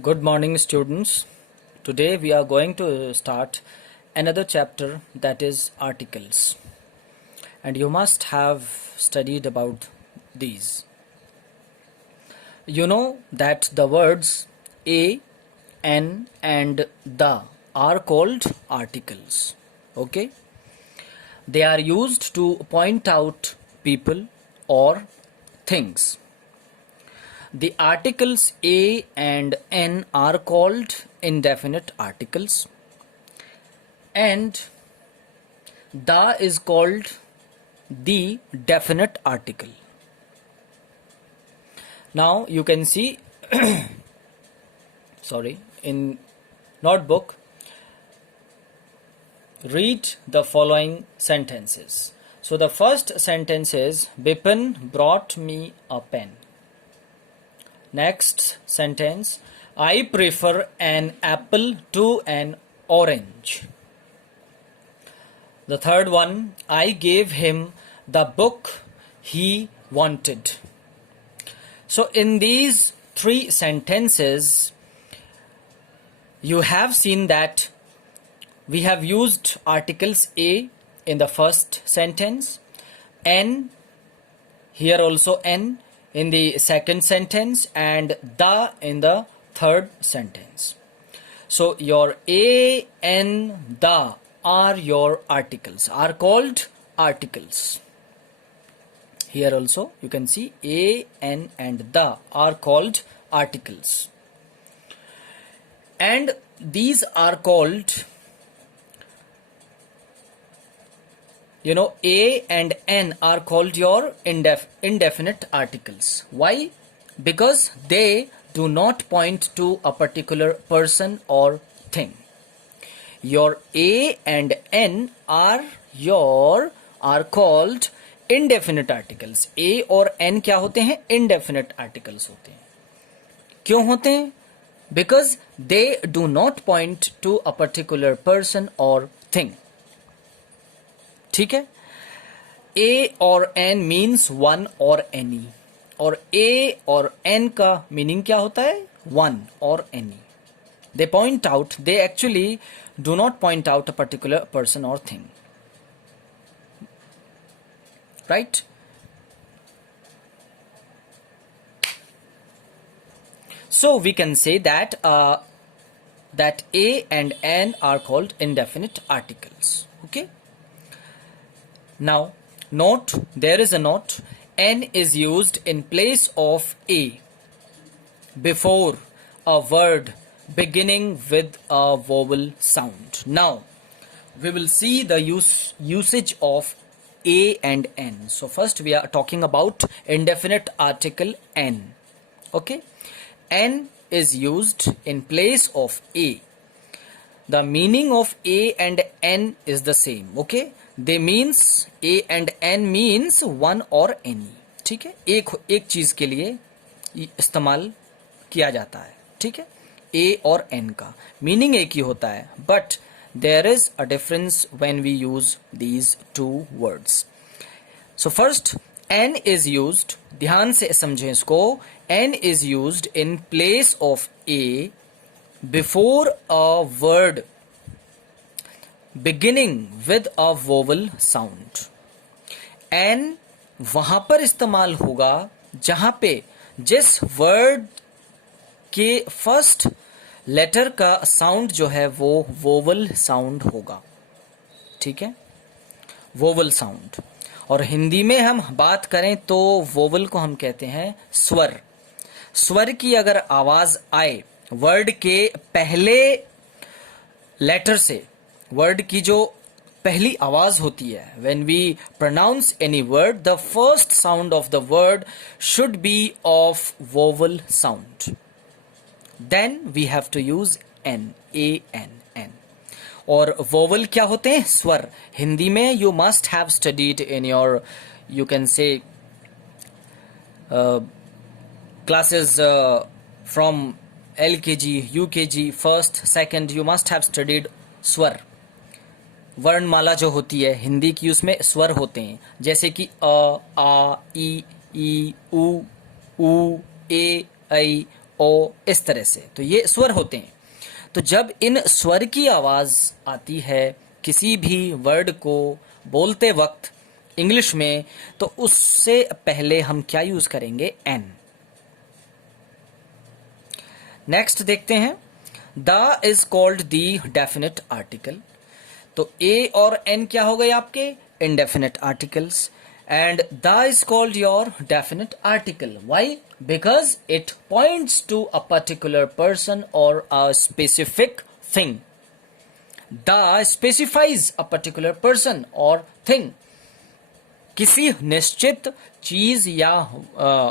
Good morning, students. Today we are going to start another chapter, that is articles, and you must have studied about these. You know that the words a, an, and the are called articles. Okay, they are used to point out people or things. The articles a and n are called indefinite articles, and the is called the definite article. Now you can see in notebook, read the following sentences. So the first sentence is Bipin brought me a pen. Next sentence, I prefer an apple to an orange. The third one, I gave him the book he wanted. So in these three sentences, you have seen that we have used articles a in the first sentence, n, here also n in the second sentence, and the in the third sentence. So your a, n, the are your articles, are called articles. Here also you can see a, n, and the are called articles, and these are called, a and n are called your indefinite articles. Why? Because they do not point to a particular person or thing. Your a and n are called indefinite articles. a और n क्या होते हैं? Indefinite articles होते हैं. क्यों होते हैं? Because they do not point to a particular person or thing. ठीक है. a और n मीन्स वन और एनी, और a और n का मीनिंग क्या होता है? वन और any. They point out, they actually do not point out a particular person or thing. Right? So we can say that that a and n are called indefinite articles. Okay? Now, note, there is a note. N is used in place of a before a word beginning with a vowel sound. Now, we will see the usage of a and n. So first we are talking about indefinite article n. Okay? N is used in place of a. The meaning of a and n is the same. Okay? They means a and n means one or any. ठीक है, एक चीज के लिए इस्तेमाल किया जाता है. ठीक है, a और n का मीनिंग एक ही होता है, but there is a difference when we use these two words. So first, n is used, ध्यान से समझें इसको. n is used in place of a before a word beginning with a vowel sound. An वहां पर इस्तेमाल होगा जहां पे जिस वर्ड के फर्स्ट लेटर का साउंड जो है वो वोवल साउंड होगा. ठीक है, वोवल साउंड. और हिंदी में हम बात करें तो वोवल को हम कहते हैं स्वर. स्वर की अगर आवाज आए वर्ड के पहले लेटर से, वर्ड की जो पहली आवाज होती है, when we pronounce any word, the first sound of the word should be of vowel sound. Then we have to use an, A N an. और वोवल क्या होते हैं? स्वर. हिंदी में you must have studied in your, you can say classes from LKG, UKG, first, second, you must have studied स्वर. वर्णमाला जो होती है हिंदी की, उसमें स्वर होते हैं, जैसे कि अ, आ, ई, उ, ए, ऐ, ओ, इस तरह से। तो ये स्वर होते हैं। तो जब इन स्वर की आवाज आती है किसी भी वर्ड को बोलते वक्त इंग्लिश में, तो उससे पहले हम क्या यूज करेंगे? एन। नेक्स्ट देखते हैं, the is called the definite article. तो ए और एन क्या हो गए आपके? Indefinite articles. And the is called your definite article. Why? Because it points to a particular person और a specific thing. The specifies a particular person और thing. किसी निश्चित चीज या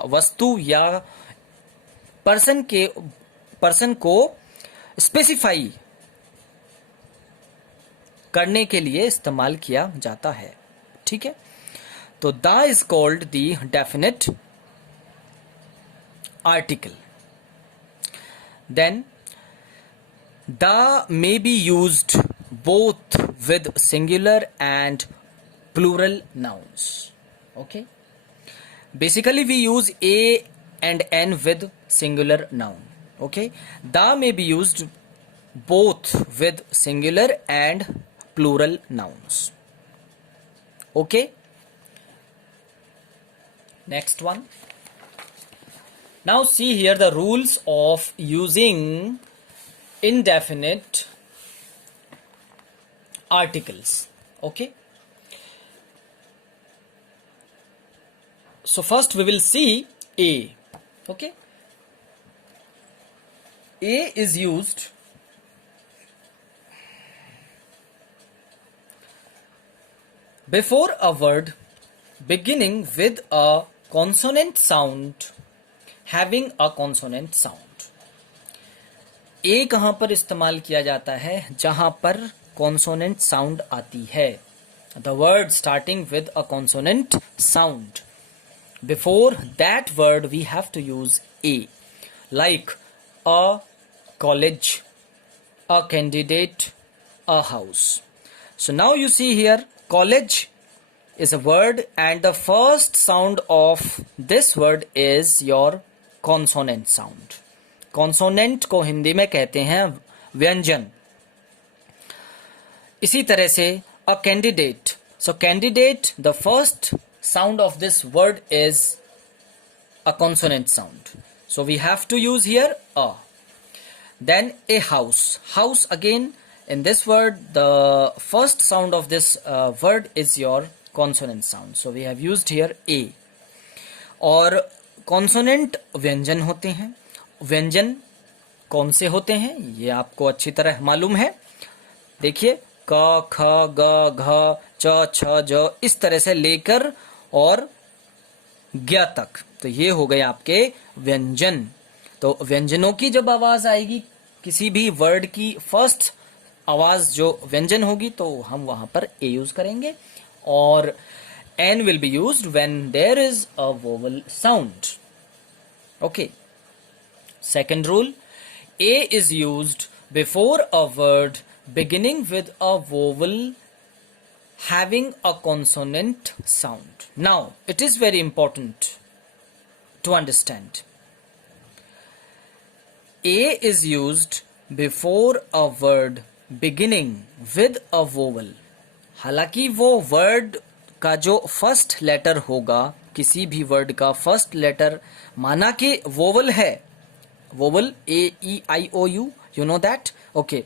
वस्तु या पर्सन को स्पेसिफाई करने के लिए इस्तेमाल किया जाता है। ठीक है, तो the is called the definite article. Then the may be used both with singular and plural nouns. Okay, basically we use a and n with singular noun. Okay, the may be used both with singular and plural nouns. Okay, next one. Now see here the rules of using indefinite articles. Okay, so first we will see a. Okay, a is used before a word beginning with a consonant sound having a consonant sound. a कहां पर इस्तेमाल किया जाता है? जहां पर consonant sound आती है, the word starting with a consonant sound. Before that word we have to use a, like a college, a candidate, a house. So now you see here, college is a word and the first sound of this word is your consonant sound. Consonant को हिंदी में कहते हैं व्यंजन। इसी तरह से a candidate, so candidate, the first sound of this word is a consonant sound, so we have to use here a. Then a house, house again in this word the first sound of this word is your consonant sound, so we have used here a. और consonant व्यंजन होते हैं। व्यंजन कौन से होते हैं ये आपको अच्छी तरह मालूम है। देखिए, क, ख, ग, घ, च, छ, ज, इस तरह से लेकर और ज्ञ तक, तो ये हो गए आपके व्यंजन। तो व्यंजनों की जब आवाज आएगी, किसी भी वर्ड की फर्स्ट आवाज जो व्यंजन होगी, तो हम वहां पर ए यूज करेंगे, और an will be used when there is a vowel sound. Okay, second rule, a is used before a word beginning with a vowel having a consonant sound. Now, it is very important to understand. A is used before a word beginning with a vowel. हालांकि वो word का जो first letter होगा, किसी भी word का first letter माना कि वोवल है, vowel AEIOU, you know that, okay,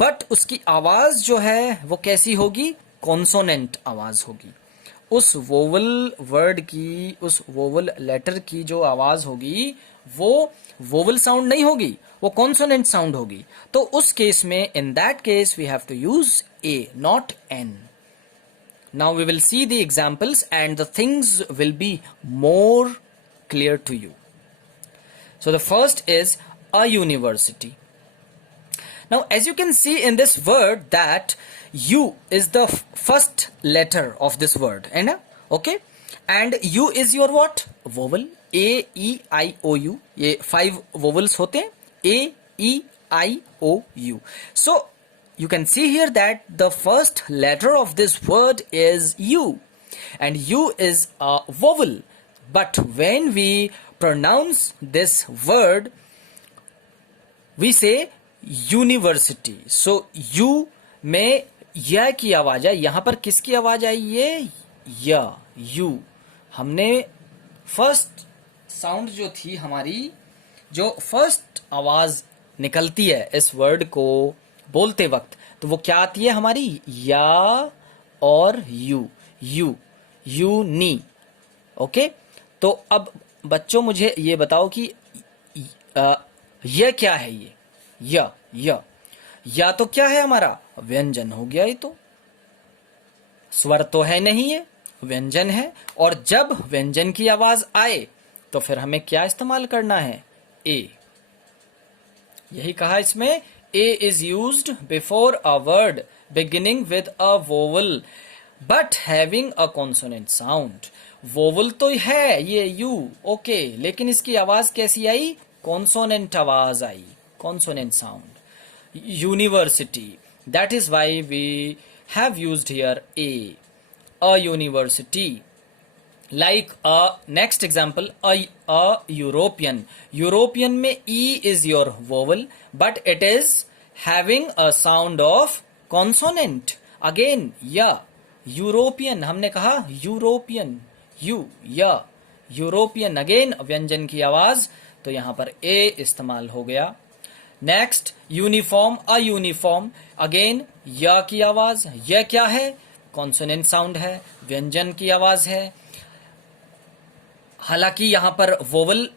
but उसकी आवाज जो है वो कैसी होगी? कॉन्सोनेंट आवाज होगी। उस वोवल वर्ड की, उस वोवल लेटर की जो आवाज होगी वो वोवल साउंड नहीं होगी, वो कॉन्सोनेंट साउंड होगी। तो उस केस में, in that case we have to use a, not an. Now we will see the examples and the things will be more clear to you. So the first is a university. Now as you can see in this word that U is the first letter of this word, okay, and U is your what? Vowel. A E I O U, ये 5 vowels होते हैं, A E I O U. So you can see here that the first letter of this word is U, and U is a vowel. But when we pronounce this word, we say university. So U में य की आवाज है. यहां पर किसकी आवाज आई? ये यू. हमने फर्स्ट साउंड जो थी हमारी, जो फर्स्ट आवाज निकलती है इस वर्ड को बोलते वक्त, तो वो क्या आती है हमारी? या और यू. यूनी. ओके. तो अब बच्चों मुझे ये बताओ कि यह क्या है? ये या तो क्या है हमारा? व्यंजन हो गया. ये तो स्वर तो है नहीं, ये व्यंजन है. और जब व्यंजन की आवाज आए तो फिर हमें क्या इस्तेमाल करना है? ए. यही कहा इसमें, a is used before a word beginning with a vowel but having a consonant sound. Vowel तो है ये यू, ओके, लेकिन इसकी आवाज कैसी आई? कॉन्सोनेंट आवाज आई, consonant sound. University, that is why we have used here a. A university. Like a next example, a European. European में e is your vowel, but it is having a sound of consonant. Again, या. European, हमने कहा European, या. European, again व्यंजन की आवाज, तो यहां पर a इस्तेमाल हो गया. Next, uniform. A uniform, again या की आवाज. यह क्या है? कॉन्सोनेंट साउंड है, व्यंजन की आवाज है. हालांकि यहां पर वोवल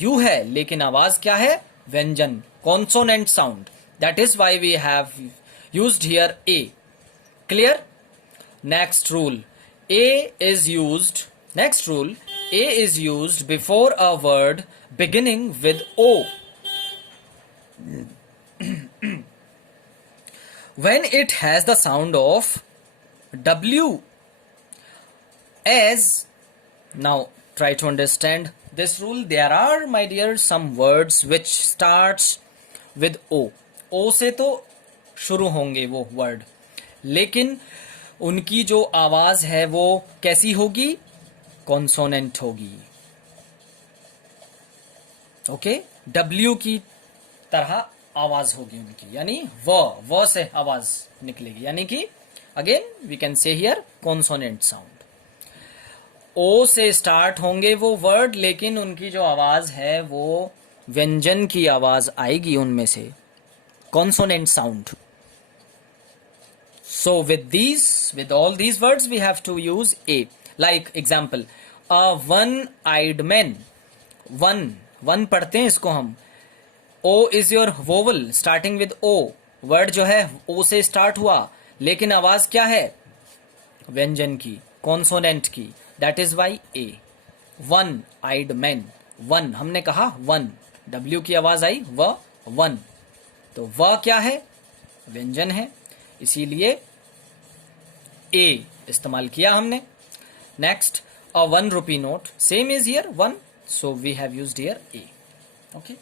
यू है, लेकिन आवाज क्या है? व्यंजन, consonant sound. That is why we have used here a. Clear? Next rule, a is used. Next rule, a is used before a word beginning with O when it has the sound of W. As now try to understand this rule. There are, my dear, some words which starts with O. O से तो शुरू होंगे वो word, लेकिन उनकी जो आवाज है वो कैसी होगी? कॉन्सोनेंट होगी. ओके, W की तरह आवाज होगी उनकी, यानी व से आवाज निकलेगी, यानी कि again we can say here consonant sound. O से स्टार्ट होंगे वो वर्ड, लेकिन उनकी जो आवाज है वो व्यंजन की आवाज आएगी उनमें से, consonant sound. So with all these words we have to use a. Like example, a one eyed man. One पढ़ते हैं इसको हम. O is your vowel starting with O. Word जो है ओ से स्टार्ट हुआ, लेकिन आवाज क्या है? व्यंजन की, कॉन्सोनेंट की. That is why a. One eyed man. One, हमने कहा वन, डब्ल्यू की आवाज आई वन. तो क्या है? व्यंजन है, इसीलिए ए इस्तेमाल किया हमने. Next, a 1 rupee note. Same is here 1, so we have used here a. Okay.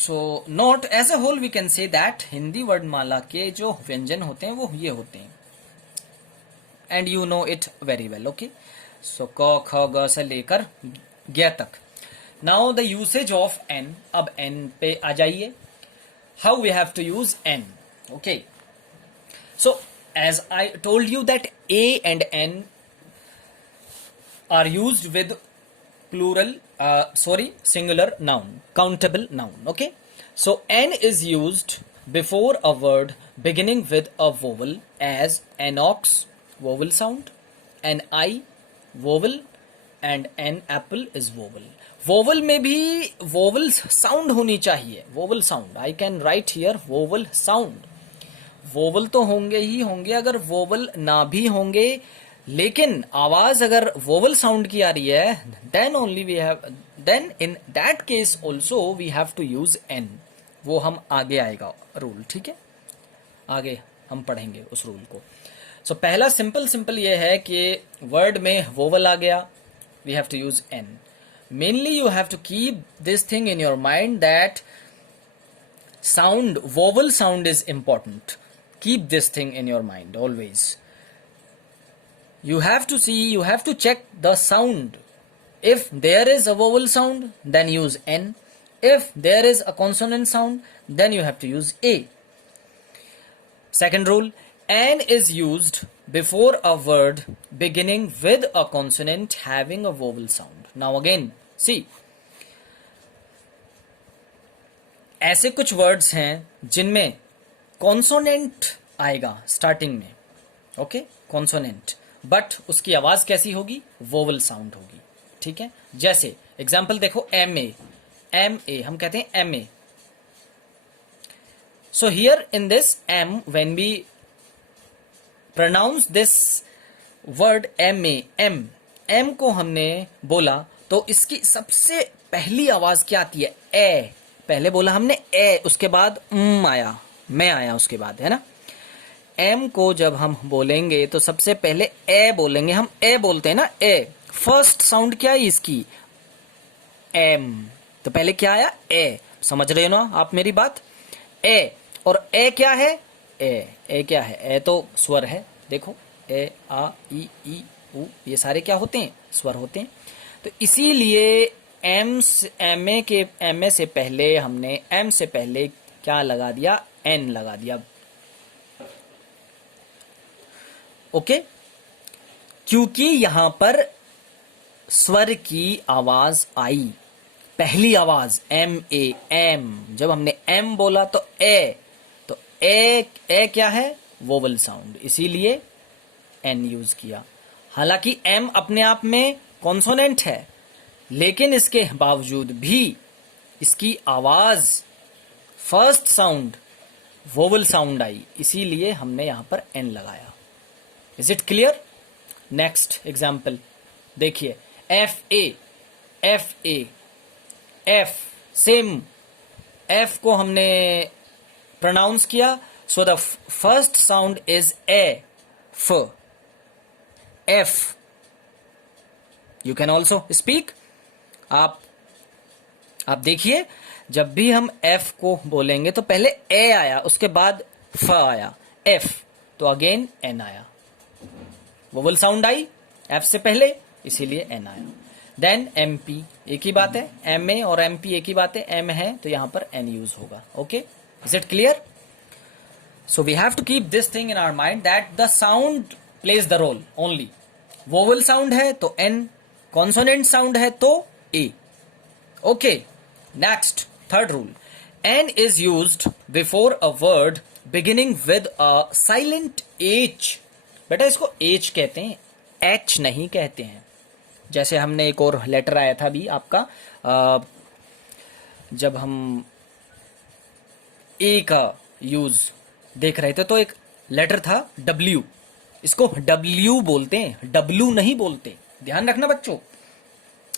So note as a whole we can say that Hindi वर्णमाला के जो व्यंजन होते हैं वो ये होते हैं, and you know it very well. Okay, so क ख ग से लेकर ग तक. Now the usage of n. अब n पे आ जाइए. How we have to use n? Okay, so as I told you that a and n are used with plural, singular noun, countable noun. Okay, so n is used before a word beginning with a vowel as an ox, vowel sound, an I, vowel, and an apple is vowel. Vowel में भी vowel sound होनी चाहिए, vowel sound. I can write here vowel sound. vowel तो होंगे ही होंगे, अगर vowel ना भी होंगे लेकिन आवाज अगर वोवल साउंड की आ रही है, then in that case also we have to use an. वो हम आगे आएगा रूल, ठीक है, आगे हम पढ़ेंगे उस रूल को. सो पहला सिंपल ये है कि वर्ड में वोवल आ गया, we have to use an. Mainly you have to keep this thing in your mind that sound, vowel sound is important. Keep this thing in your mind always. You have to see, you have to check the sound. If there is a vowel sound, then use N. If there is a consonant sound, then you have to use A. Second rule, N is used before a word beginning with a consonant having a vowel sound. Now again, see, ऐसे कुछ words हैं जिनमें consonant आएगा starting में, okay, consonant, but उसकी आवाज कैसी होगी? वोवल साउंड होगी, ठीक है। जैसे एग्जाम्पल देखो, एम ए, एम ए हम कहते हैं M A. So here in this M, when we pronounce this word M A, M, M को हमने बोला तो इसकी सबसे पहली आवाज क्या आती है? ए। पहले बोला हमने ए, उसके बाद आया, मैं आया उसके बाद, है ना। एम को जब हम बोलेंगे तो सबसे पहले ए बोलेंगे, हम ए बोलते हैं ना, ए। फर्स्ट साउंड क्या है इसकी? एम। तो पहले क्या आया? ए। समझ रहे हो ना आप मेरी बात? ए। और ए क्या है? ए क्या है? ए तो स्वर है, देखो, ए, आ, ई, उ, ये सारे क्या होते हैं? स्वर होते हैं। तो इसीलिए एम ए से पहले हमने एम से पहले क्या लगा दिया? एन लगा दिया, ओके। क्योंकि यहां पर स्वर की आवाज आई, पहली आवाज एम ए, एम। जब हमने एम बोला तो ए, तो ए क्या है? वोवल साउंड, इसीलिए एन यूज किया। हालांकि एम अपने आप में कॉन्सोनेंट है, लेकिन इसके बावजूद भी इसकी आवाज फर्स्ट साउंड वोवल साउंड आई, इसीलिए हमने यहां पर एन लगाया। Is it clear? Next example देखिए, F A, F A, F, same F को हमने प्रोनाउंस किया, so the first sound is A, फ, F. You can also speak. आप देखिए, जब भी हम एफ को बोलेंगे तो पहले ए आया, उसके बाद फ आया, एफ, तो अगेन एन आया, वोवल साउंड आई एफ से पहले, इसीलिए एन आया। देन एम पी, एक ही बात है, एम ए और एम पी एक ही बात है, एम है तो यहां पर एन यूज होगा, okay. Is it clear? So we have to keep this thing in our mind that the sound plays the role only. Vowel sound है तो एन, कॉन्सोनेंट साउंड है तो a, okay. Next, third rule, an is used before a word beginning with a silent H. बेटा इसको H कहते हैं, H नहीं कहते हैं। जैसे हमने एक और लेटर आया था भी आपका, जब हम ए का यूज देख रहे थे तो एक लेटर था डब्ल्यू, इसको डब्ल्यू बोलते हैं, डब्ल्यू नहीं बोलते, ध्यान रखना बच्चों।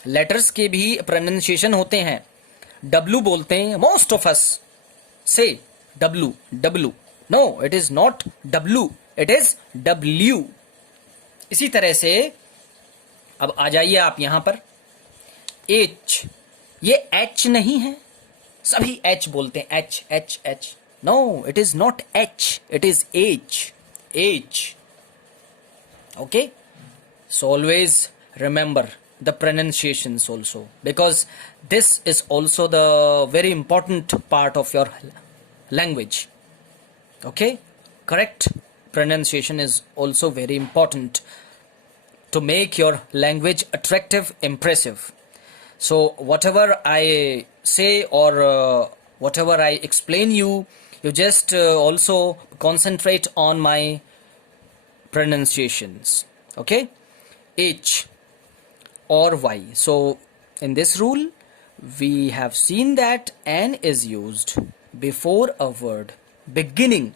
लेटर्स के भी प्रोनाउंसिएशन होते हैं, डब्ल्यू बोलते हैं, मोस्ट ऑफ अस से W, W, no it is not W, it is W. इसी तरह से अब आ जाइए आप यहां पर, एच, ये एच नहीं है, सभी एच बोलते हैं, H H H, no it is not H, it is H, H, okay. So always remember the pronunciations also, because this is also the very important part of your language, okay. Correct pronunciation is also very important to make your language attractive, impressive. So whatever I say or whatever I explain you just also concentrate on my pronunciations, okay. H or Y. So in this rule we have seen that N is used before a word beginning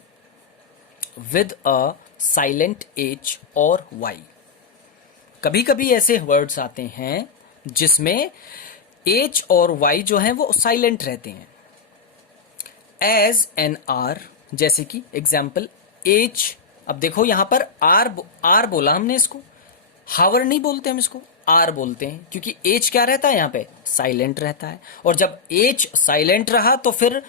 with a silent H or Y. कभी कभी ऐसे words आते हैं जिसमें H और Y जो हैं वो साइलेंट रहते हैं, एज एन आर, जैसे कि एग्जाम्पल H। अब देखो यहां पर आर बोला हमने, इसको हावर नहीं बोलते हम, इसको आर बोलते हैं, क्योंकि एच क्या रहता है यहां पे? साइलेंट रहता है। और जब एच साइलेंट रहा तो फिर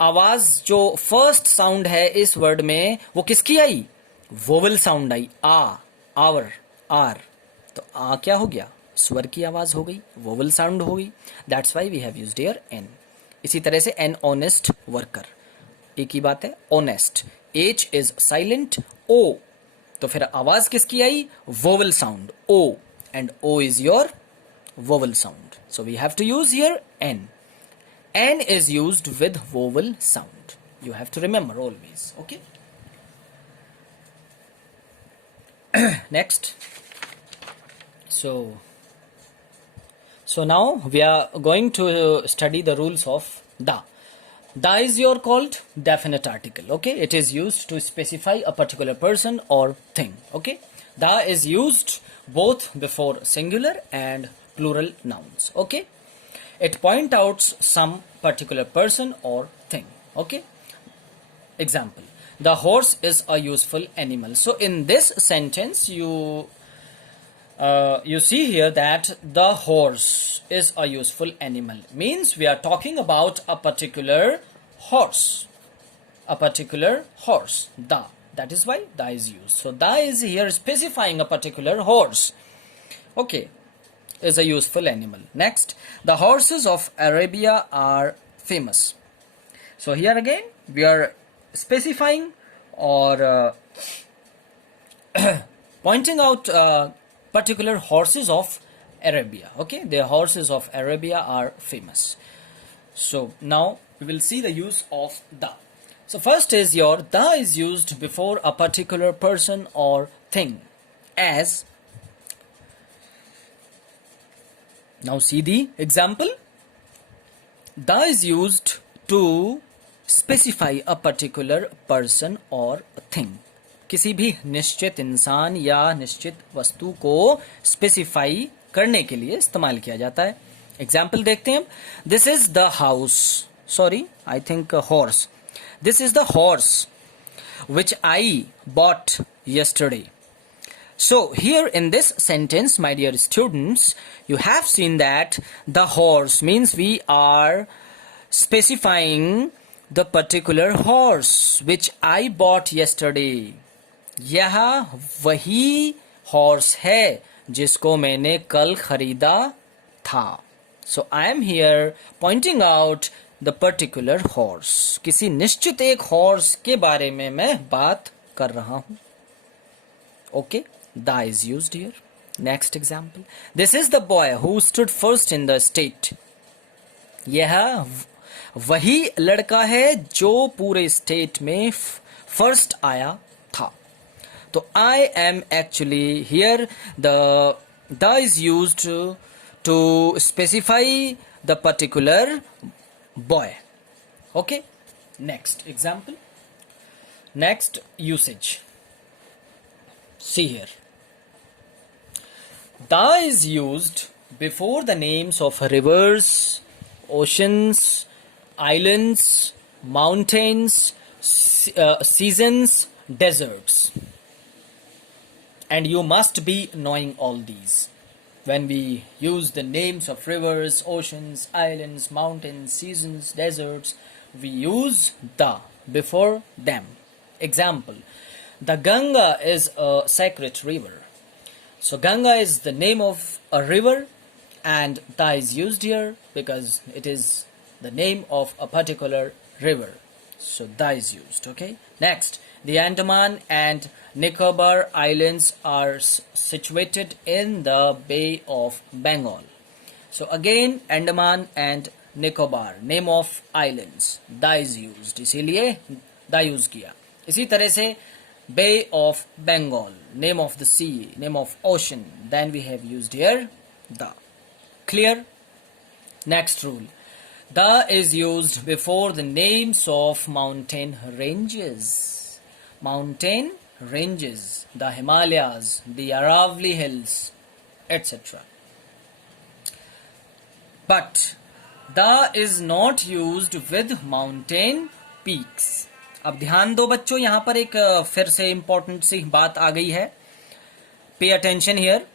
आवाज जो फर्स्ट साउंड है इस वर्ड में वो किसकी आई? वोवल साउंड आई, आ, आवर, आर। तो आ क्या हो गया? स्वर की आवाज हो गई, वोवल साउंड हो गई। That's why we have used here an. इसी तरह से एन ऑनेस्ट वर्कर, एक ही बात है, honest. H is silent, O, तो फिर आवाज किसकी आई, vowel sound, O, and O is your vowel sound. So we have to use here N. N is used with vowel sound. You have to remember always. Okay. Next. So now we are going to study the rules of the. The is your called definite article. Okay. It is used to specify a particular person or thing. Okay. The is used both before singular and plural nouns. Okay, it point out some particular person or thing. Okay, example, the horse is a useful animal. So in this sentence you see here that the horse is a useful animal, means we are talking about a particular horse, the, that is why the is used. So the is here specifying a particular horse. Okay, is a useful animal. Next, the horses of Arabia are famous. So here again we are specifying or pointing out particular horses of Arabia. Okay, the horses of Arabia are famous. So now we will see the use of the. So first is your the is used before a particular person or thing, as, now see the example. The is used to specify a particular person or thing. किसी भी निश्चित इंसान या निश्चित वस्तु को specify करने के लिए इस्तेमाल किया जाता है. एग्जाम्पल देखते हैं. This is the house, sorry I think horse. This is the horse which I bought yesterday. So here in this sentence, my dear students, you have seen that the horse means we are specifying the particular horse which I bought yesterday. यह वही horse है जिसको मैंने कल खरीदा था. So I am here pointing out the particular horse. किसी निश्चित एक horse के बारे में मैं बात कर रहा हूँ. Okay. The is used here. Next example. This is the boy who stood first in the state. यह वही लड़का है जो पूरे स्टेट में फर्स्ट आया था. तो I am actually here the is used to specify the particular boy. Okay. Next example. Next usage. See here. The is used before the names of rivers, oceans, islands, mountains, seasons, deserts. And you must be knowing all these. When we use the names of rivers, oceans, islands, mountains, seasons, deserts, we use the before them. Example, the Ganga is a sacred river. So Ganga is the name of a river and the is used here because it is the name of a particular river. So the is used. Okay. Next, the Andaman and Nicobar Islands are situated in the Bay of Bengal. So again, Andaman and Nicobar, name of islands, the is used. इसीलिए the use किया. इसी तरह से Bay of Bengal, name of the sea, name of ocean, then we have used here the. Clear? Next rule. The is used before the names of mountain ranges. Mountain ranges, the Himalayas, the Aravalli Hills, etc. But the is not used with mountain peaks. अब ध्यान दो बच्चों, यहां पर एक फिर से important सी बात आ गई है. Pay attention here.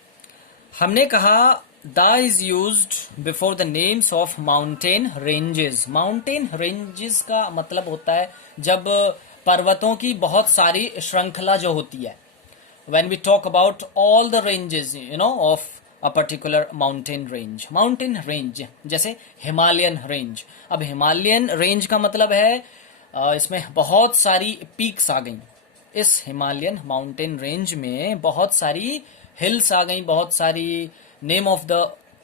हमने कहा the is used before the names of mountain ranges. Mountain ranges का मतलब होता है जब पर्वतों की बहुत सारी श्रृंखला जो होती है. When we talk about all the ranges, of a particular mountain range. Mountain range जैसे हिमालयन रेंज. अब हिमालयन रेंज का मतलब है इसमें बहुत सारी पीक्स आ गई. इस हिमालयन माउंटेन रेंज में बहुत सारी हिल्स आ गई, बहुत सारी नेम ऑफ द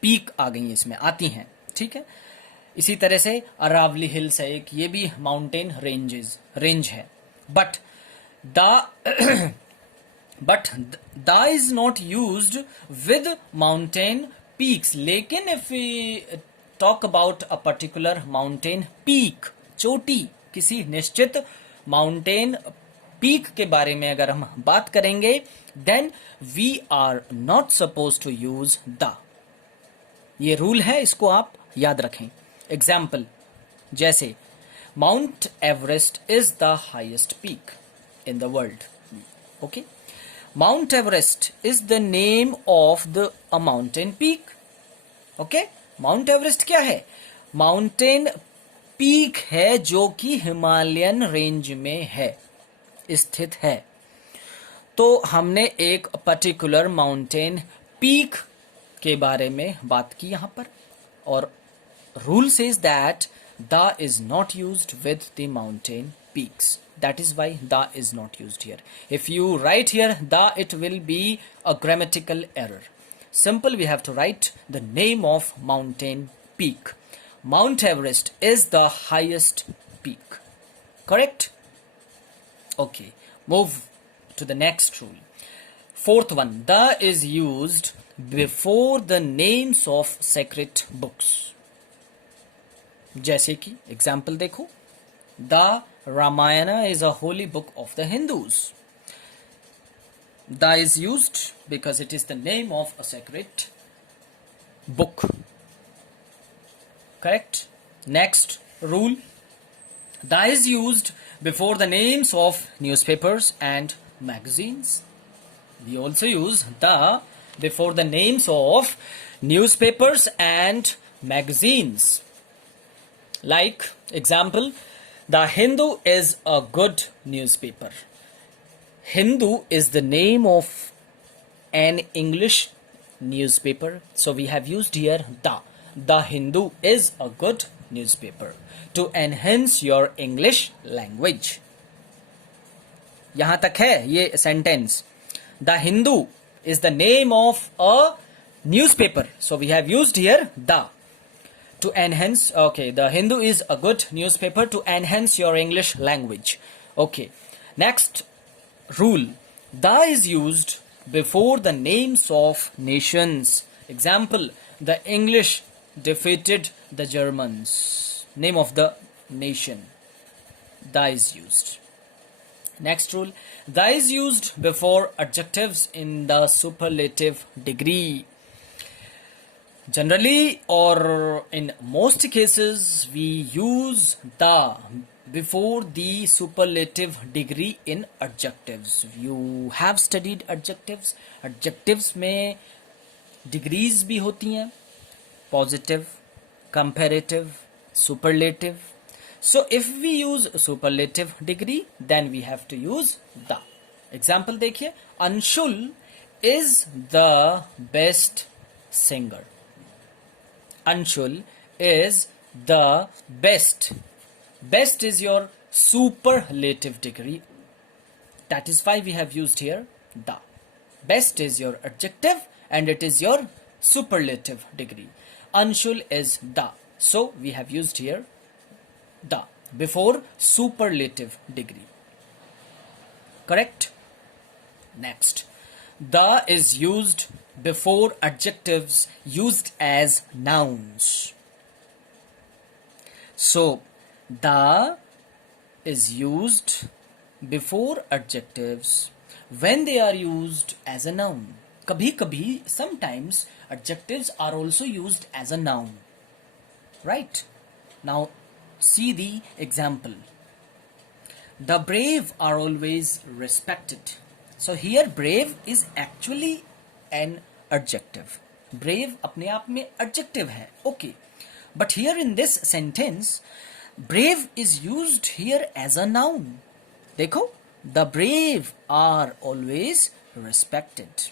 पीक आ गई, इसमें आती हैं. ठीक है. इसी तरह से अरावली हिल्स है एक, ये भी माउंटेन रेंज है. But the but da is not used with mountain peaks. लेकिन if we talk about a particular mountain peak, चोटी, किसी निश्चित माउंटेन पीक के बारे में अगर हम बात करेंगे, then we are not supposed to use da. ये रूल है, इसको आप याद रखें. एग्जाम्पल जैसे mount Everest is the highest peak in the world. Okay. Mount Everest is the name of a mountain peak. Okay? Mount Everest क्या है? Mountain peak है जो कि हिमालयन रेंज में है, स्थित है. तो हमने एक पर्टिकुलर माउंटेन पीक के बारे में बात की यहां पर, और rule says that the is not used with the mountain peaks. That is why da is not used here. If you write here da, it will be a grammatical error. Simple, we have to write the name of mountain peak. Mount Everest is the highest peak. Correct? Okay. Move to the next rule. Fourth one, da is used before the names of sacred books. जैसे कि example देखो, the Ramayana is a holy book of the Hindus. Da is used because it is the name of a sacred book. Correct? Next rule. Da is used before the names of newspapers and magazines. We also use da before the names of newspapers and magazines. Like example, The Hindu is a good newspaper. Hindu is the name of an English newspaper, so we have used here the. The Hindu is a good newspaper to enhance your English language. यहां तक है ये sentence. The Hindu is the name of a newspaper, so we have used here the. To enhance, okay, the Hindu is a good newspaper to enhance your English language. Okay. Next rule. Da is used before the names of nations. Example, the English defeated the Germans. Name of the nation. Da is used. Next rule. Da is used before adjectives in the superlative degree. Generally, or in most cases, we use the before the superlative degree in adjectives. You have studied adjectives. Adjectives में degrees भी होती हैं, positive, comparative, superlative. So if we use superlative degree, then we have to use the. Example देखिए, Anshul is the best singer. Anshul is the best. Best is your superlative degree. That is why we have used here the. Best is your adjective and it is your superlative degree. Anshul is the. So we have used here the before superlative degree. Correct? Next. The is used before adjectives used as nouns. So, the is used before adjectives when they are used as a noun. कभी कभी, sometimes adjectives are also used as a noun. Right? Now, see the example. The brave are always respected. So here brave is actually an adjective. Brave अपने आप में adjective है. Okay. But here in this sentence, brave is used here as a noun. देखो, the brave are always respected.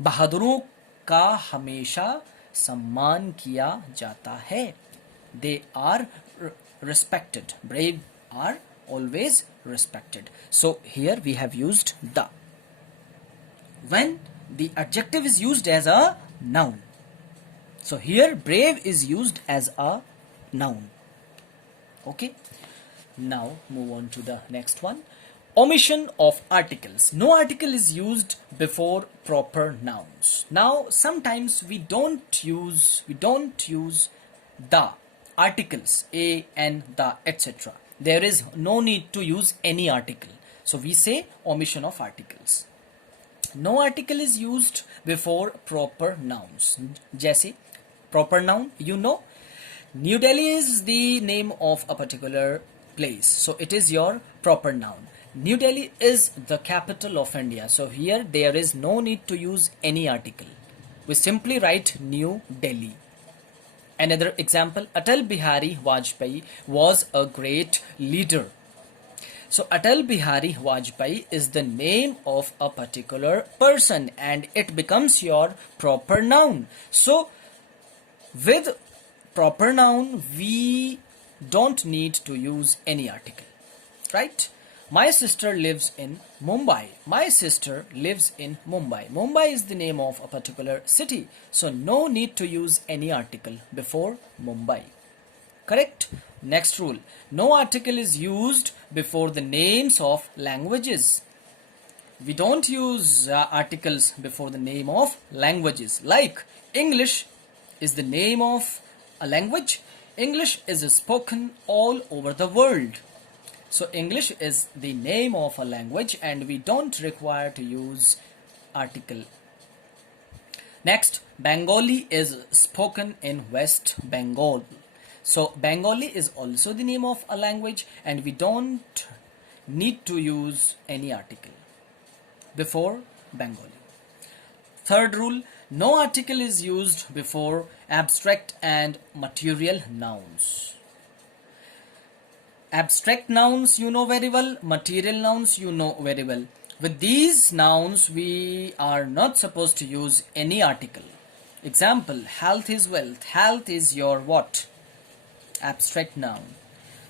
बहादुरों का हमेशा सम्मान किया जाता है. They are respected. Brave are always respected. So here we have used the. When the adjective is used as a noun. So here brave is used as a noun. Okay. Now move on to the next one. Omission of articles. No article is used before proper nouns. Now sometimes we don't use the articles a, and, the, etc. There is no need to use any article. So we say omission of articles. No article is used before proper nouns. जैसे proper noun, you know, New Delhi is the name of a particular place. So it is your proper noun. New Delhi is the capital of India. So here there is no need to use any article. We simply write New Delhi. Another example, Atal Bihari Vajpayee was a great leader. So Atal Bihari Vajpayee is the name of a particular person and it becomes your proper noun. So with proper noun we don't need to use any article, right? My sister lives in Mumbai. My sister lives in Mumbai. Mumbai is the name of a particular city. So no need to use any article before Mumbai. Correct? Next rule. No article is used before the names of languages. We don't use articles before the name of languages. Like English is the name of a language. English is spoken all over the world. So English is the name of a language and we don't require to use article. Next, Bengali is spoken in West Bengal. So Bengali is also the name of a language and we don't need to use any article before Bengali. Third rule, no article is used before abstract and material nouns. Abstract nouns you know very well, material nouns you know very well. With these nouns we are not supposed to use any article. Example, health is wealth. Health is your what? Abstract noun.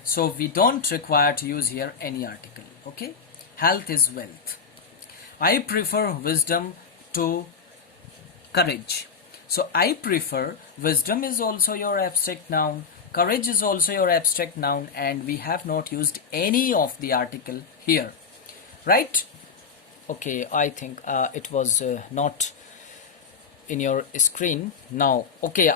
So we don't require to use here any article. Okay? Health is wealth. I prefer wisdom to courage. So I prefer, wisdom is also your abstract noun. Courage is also your abstract noun and we have not used any of the article here. Right? Okay, I think it was not in your screen. Now, okay,